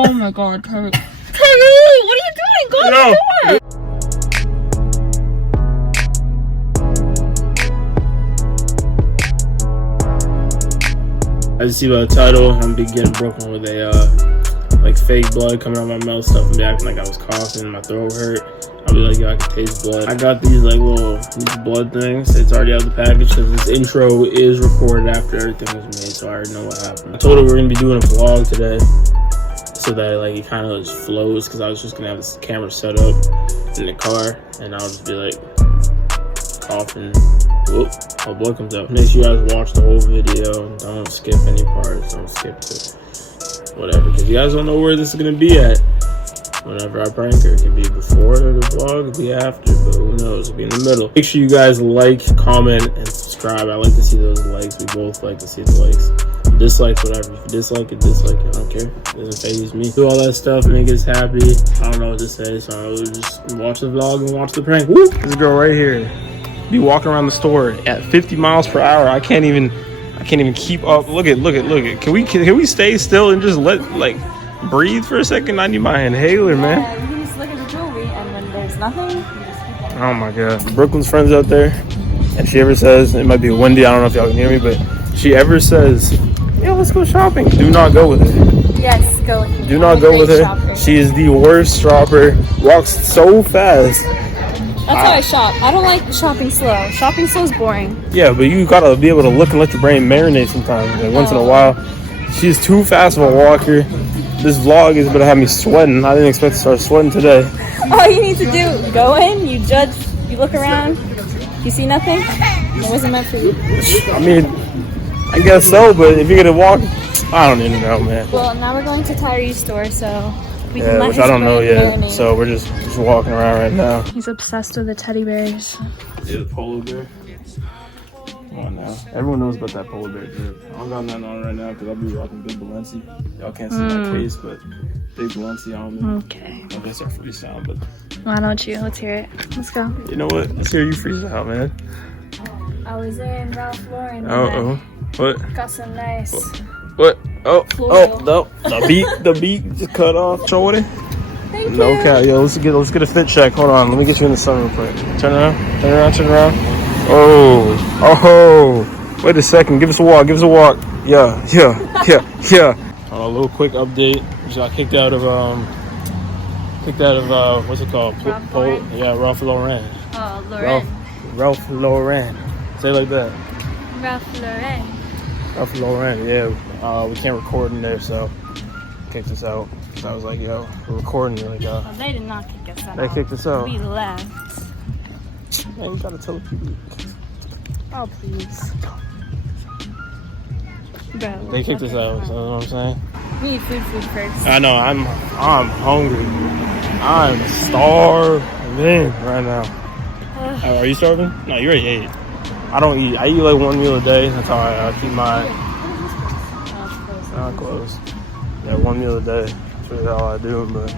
Oh my god, Kyrie. Kyrie, what are you doing? Go to the door. As you see by the title, I'm getting broken with a like fake blood coming out of my mouth, stuff, and be acting like I was coughing, my throat hurt. I'll be like, yo, I can taste blood. I got these like these blood things. It's already out of the package because this intro is recorded after everything was made, so I already know what happened. I told her we're gonna be doing a vlog today, so that like it kind of just flows, because I was just gonna have this camera set up in the car, and I'll just be like coughing. Whoop, my blood comes out. Make sure you guys watch the whole video and don't skip any parts. Don't skip it. Whatever, because you guys don't know where this is gonna be at. Whenever I prank her, it could be before the vlog, it could be after, but who knows? It'll be in the middle. Make sure you guys like, comment, and subscribe. I like to see those likes. We both like to see the likes. Dislikes, whatever. If you dislike it, I don't care. It doesn't faze me. Do all that stuff, make us happy. I don't know what to say, so I will just watch the vlog and watch the prank. Woo! This girl right here be walking around the store at 50 miles per hour. I can't even keep up. Look at. Can we stay still and just breathe for a second? I need my inhaler, man. Yeah, you can just look at the jewelry, and when there's nothing, you just keep going. Oh my god. Brooklyn's friends out there, and she ever says, it might be windy, I don't know if y'all can hear me, but she ever says, yo, let's go shopping. Do not go with her. Yes, go with her. Do not go with her. Shopper. She is the worst shopper. Walks so fast. That's how I shop. I don't like shopping slow. Shopping slow is boring. Yeah, but you gotta be able to look and let your brain marinate sometimes. Like once in a while. She's too fast of a walker. This vlog is gonna have me sweating. I didn't expect to start sweating today. All you need to do, go in, you judge, you look around, you see nothing, it wasn't meant for you. I mean, I guess so, but if you're gonna walk, I don't even know, man. Well, now we're going to Tyree's store, so we can let which his I don't know brain yet. marinate. So we're just walking around right now. He's obsessed with the teddy bears. Yeah, the polar bear. Come on now. Everyone knows about that polar bear drip. I don't got nothing on right now because I'll be rocking big Balenci. Y'all can't see my face, but big Balenci on me. Okay. I guess our freestyle, but Why don't you? Let's hear it. Let's go. you know what? Let's hear you freestyle, man. I was in Ralph Lauren. What? Got some nice. What? Oh, no. The beat just cut off. Show it. Thank No you. cap, yo. Let's get a fit check. Hold on, let me get you in the sun real quick. Turn around. Oh. Wait a second. Give us a walk. Yeah. A little quick update. We got kicked out of what's it called? Ralph Lauren. Oh, Lauren. Ralph Lauren. Say it like that. Ralph Lauren. Ralph Lauren. Yeah. We can't record in there, so kicked us out. So I was like, yo, we're recording. Like, Oh, they did not kick us out. they kicked us out. We left. Man, you gotta tell the people. Oh, please. Bro, They kicked us out. So you know what I'm saying? We need food first. I know. I'm hungry. I'm starving right now. Are you starving? No, you already ate. I don't eat. I eat like one meal a day. That's how I keep my. Not close. Yeah, one meal a day. That's really all I do. But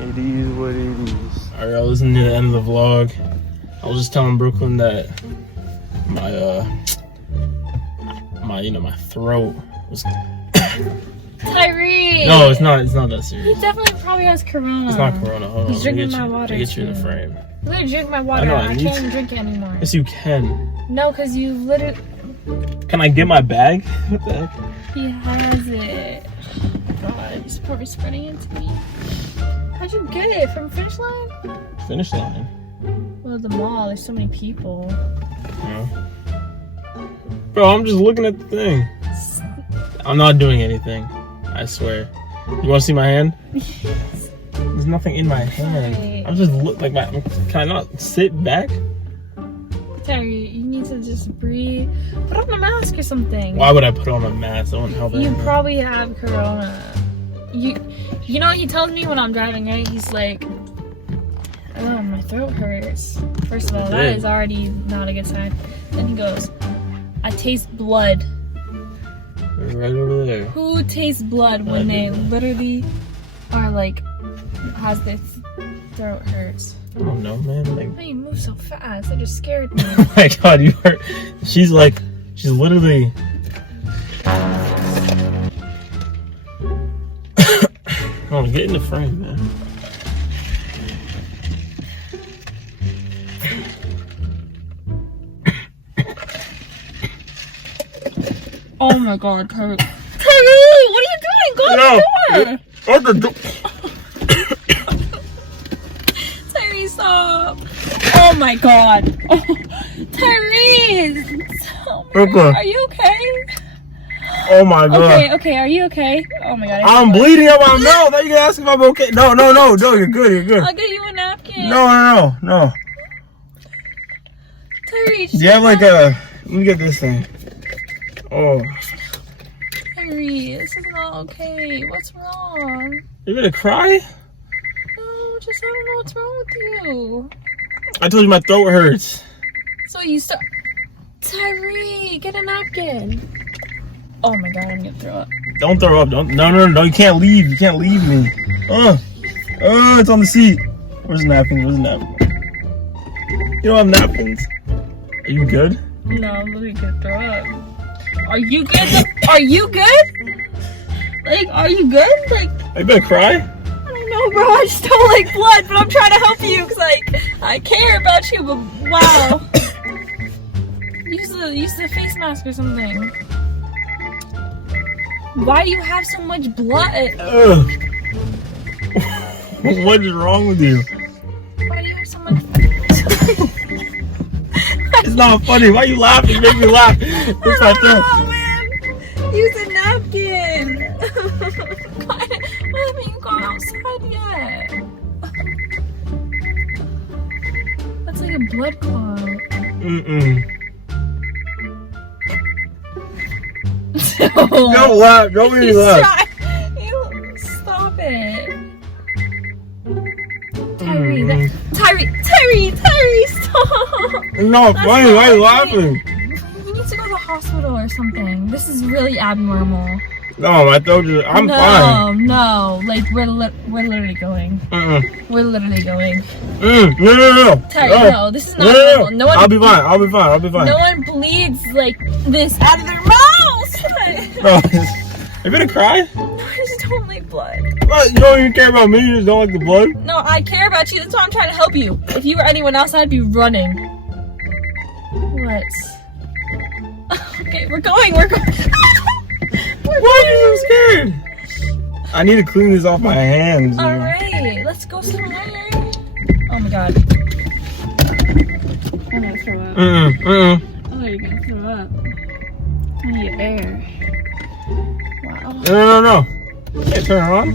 it is what it is. All right, y'all. Listen to the end of the vlog. I was just telling Brooklyn that my throat was. Tyree! No, it's not that serious. He definitely probably has corona. It's not corona. Hold on. He's drinking my water. I get you in the frame. You literally drink my water. I can't even drink it anymore. Yes, you can. No, because you literally. Can I get my bag? What the heck? He has it. God, he's probably spreading it to me. How'd you get it? From Finish Line? Finish line. Well, the mall. There's so many people. Yeah. Bro, I'm just looking at the thing. I'm not doing anything. I swear. You want to see my hand? There's nothing in my hand. I'm just Can I not sit back? Terry, you need to just breathe. Put on a mask or something. Why would I put on a mask? I won't help You anyone. probably have corona. You know what he tells me when I'm driving, right? He's like, oh, my throat hurts. First of all, that is already not a good sign. Then he goes, I taste blood. Right over there. Who tastes blood when they literally are like, has their throat hurts? I don't know, man. Like, Why you move so fast? That just scared me. oh my god, you hurt. She's literally. Oh, get in the frame, man. Oh my God, Kyrie. Kyrie, what are you doing? Go to the door. What the door? Tyrese, stop. Oh my God. Oh, Tyrese. Oh my God. Are you okay? Oh my God. Okay, are you okay? Oh my God. I'm bleeding out my mouth. How you gonna ask if I'm okay? No, you're good, I'll get you a napkin. No. Tyrese. Do you have like a, let me get this thing. Oh. Tyrese, this is not okay. What's wrong? You gonna cry? No, just I don't know what's wrong with you. I told you my throat hurts. So you start. Tyrese, get a napkin. Oh my God, I'm gonna throw up. Don't throw up. No. You can't leave. You can't leave me. It's on the seat. Where's the napkins? You don't have napkins? Are you good? No, I'm literally gonna throw up. Are you good? Are you good? Like, are you good? Like, Are you gonna cry? I don't know, bro. I just don't like blood, but I'm trying to help you because, like, I care about you. But wow, use the face mask or something. Why do you have so much blood? What is wrong with you? Why do you have so much? It's not funny. Why are you laughing? You make me laugh. It's my throat. Oh man, use a napkin. Why haven't you gone outside yet? That's like a blood clot. Don't laugh. Don't make me laugh. Stop it. Tyrese, stop. No, funny. Why are you laughing? We need to go to the hospital or something. This is really abnormal. No, my throat just, I'm fine. No, like we're literally going. We're literally going. No. Tyrese, no, this is not normal. No one. I'll be fine. No one bleeds like this out of their mouths. No. You gonna cry? I just don't like blood. What? You don't even care about me, you just don't like the blood? No, I care about you. That's why I'm trying to help you. If you were anyone else, I'd be running. What? Okay, we're going. Why are you so scared? I need to clean this off my hands. Alright, let's go somewhere. Oh my God. I'm gonna throw up. Oh, you're gonna throw up. I need air. Wow. No. Hey, turn it on.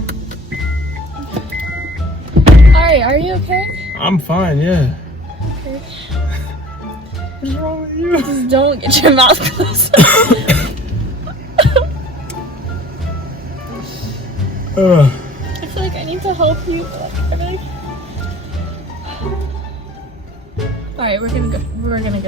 Alright, are you okay? I'm fine, yeah. Okay. What's wrong with you? Just don't get your mouth closed. I feel like I need to help you. Alright, we're gonna go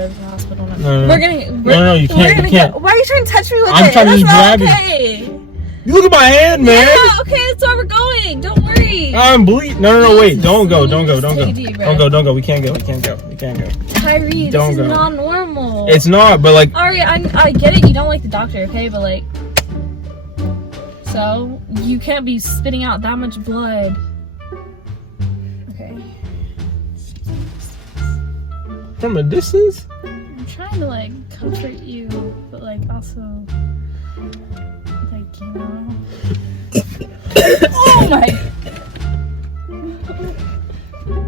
to the hospital now. No, you can't. Why are you trying to touch me with I'm trying to grab you. Okay. You look at my hand, man. Yeah, okay, that's where we're going. Don't worry. I'm bleeding. No, wait. Don't go. Take a deep breath. Don't go. We can't go. Tyrese, Don't this go. is not normal. It's not, but like. Alright, I get it. You don't like the doctor, okay? But like, so you can't be spitting out that much blood. Okay. From a distance? I'm trying to like comfort you, but like also, like, you know. Oh my.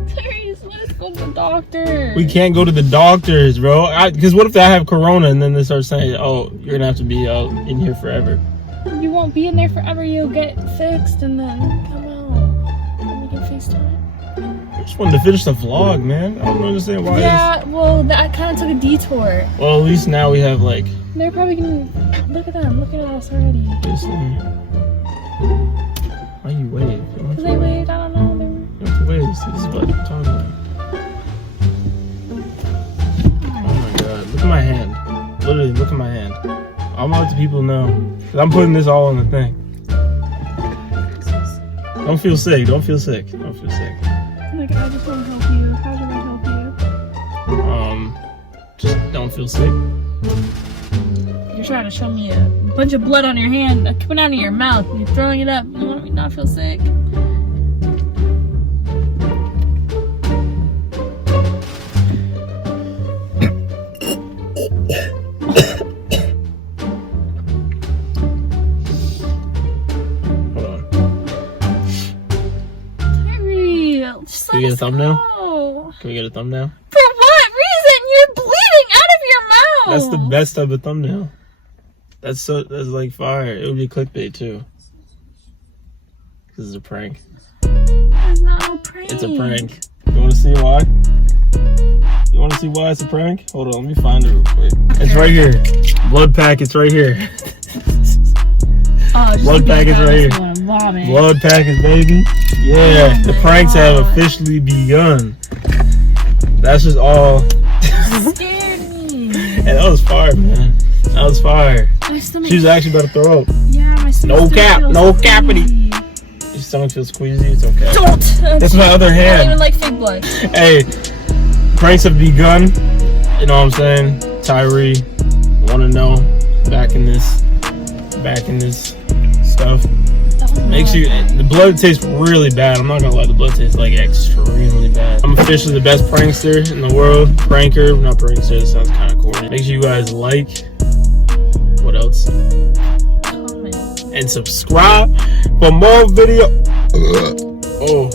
Tyrese, let's go to the doctor. We can't go to the doctors, bro. Because what if I have corona and then they start saying, oh, you're gonna have to be out in here forever? You won't be in there forever. You'll get fixed and then come out and we can FaceTime. I just wanted to finish the vlog, man. I don't understand why. Yeah, well, that kind of took a detour. Well, at least now we have like They're probably gonna look at them. Look at us already. this thing. Why you wave? Cause they waved. I don't know. They were... You have to wave. This is what I'm talking about. Oh my god! Look at my hand. Literally, look at my hand. I'm gonna let the people know. Cause I'm putting this all on the thing. Don't feel sick. Like, I just want to help you. How do I help you? Just don't feel sick. You're trying to show me a bunch of blood on your hand coming out of your mouth. You're throwing it up. You want me not feel sick. Just Can we get a thumbnail? know. Can we get a thumbnail? For what reason? You're bleeding out of your mouth. That's the best type of thumbnail. That's like fire. It would be clickbait too. This is a prank. It's not a prank. It's a prank. You want to see why? You want to see why it's a prank? Hold on, let me find it real quick. It's right here. Blood packets right here. Oh, blood packets right here. Vomit. Blood packets, baby. Yeah, Oh the my pranks God. have officially begun. That's just all. You scared me. Hey, that was fire, man. That was fire. My stomach. She was actually about to throw up. Yeah, my stomach. No still cap, feels no squeezy. cappity. Your stomach feels squeezy. It's okay. Don't. That's my other I don't hand. even like fake blood. Hey, pranks have begun. You know what I'm saying? Tyree, want to know back in this stuff. Make sure the blood tastes really bad. I'm not gonna lie, the blood tastes like extremely bad. I'm officially the best prankster in the world. Pranker, not prankster. That sounds kind of corny. Make sure you guys like. What else? Comment. And subscribe for more video. Oh,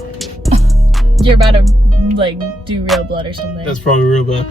You're about to like do real blood or something. that's probably real bad.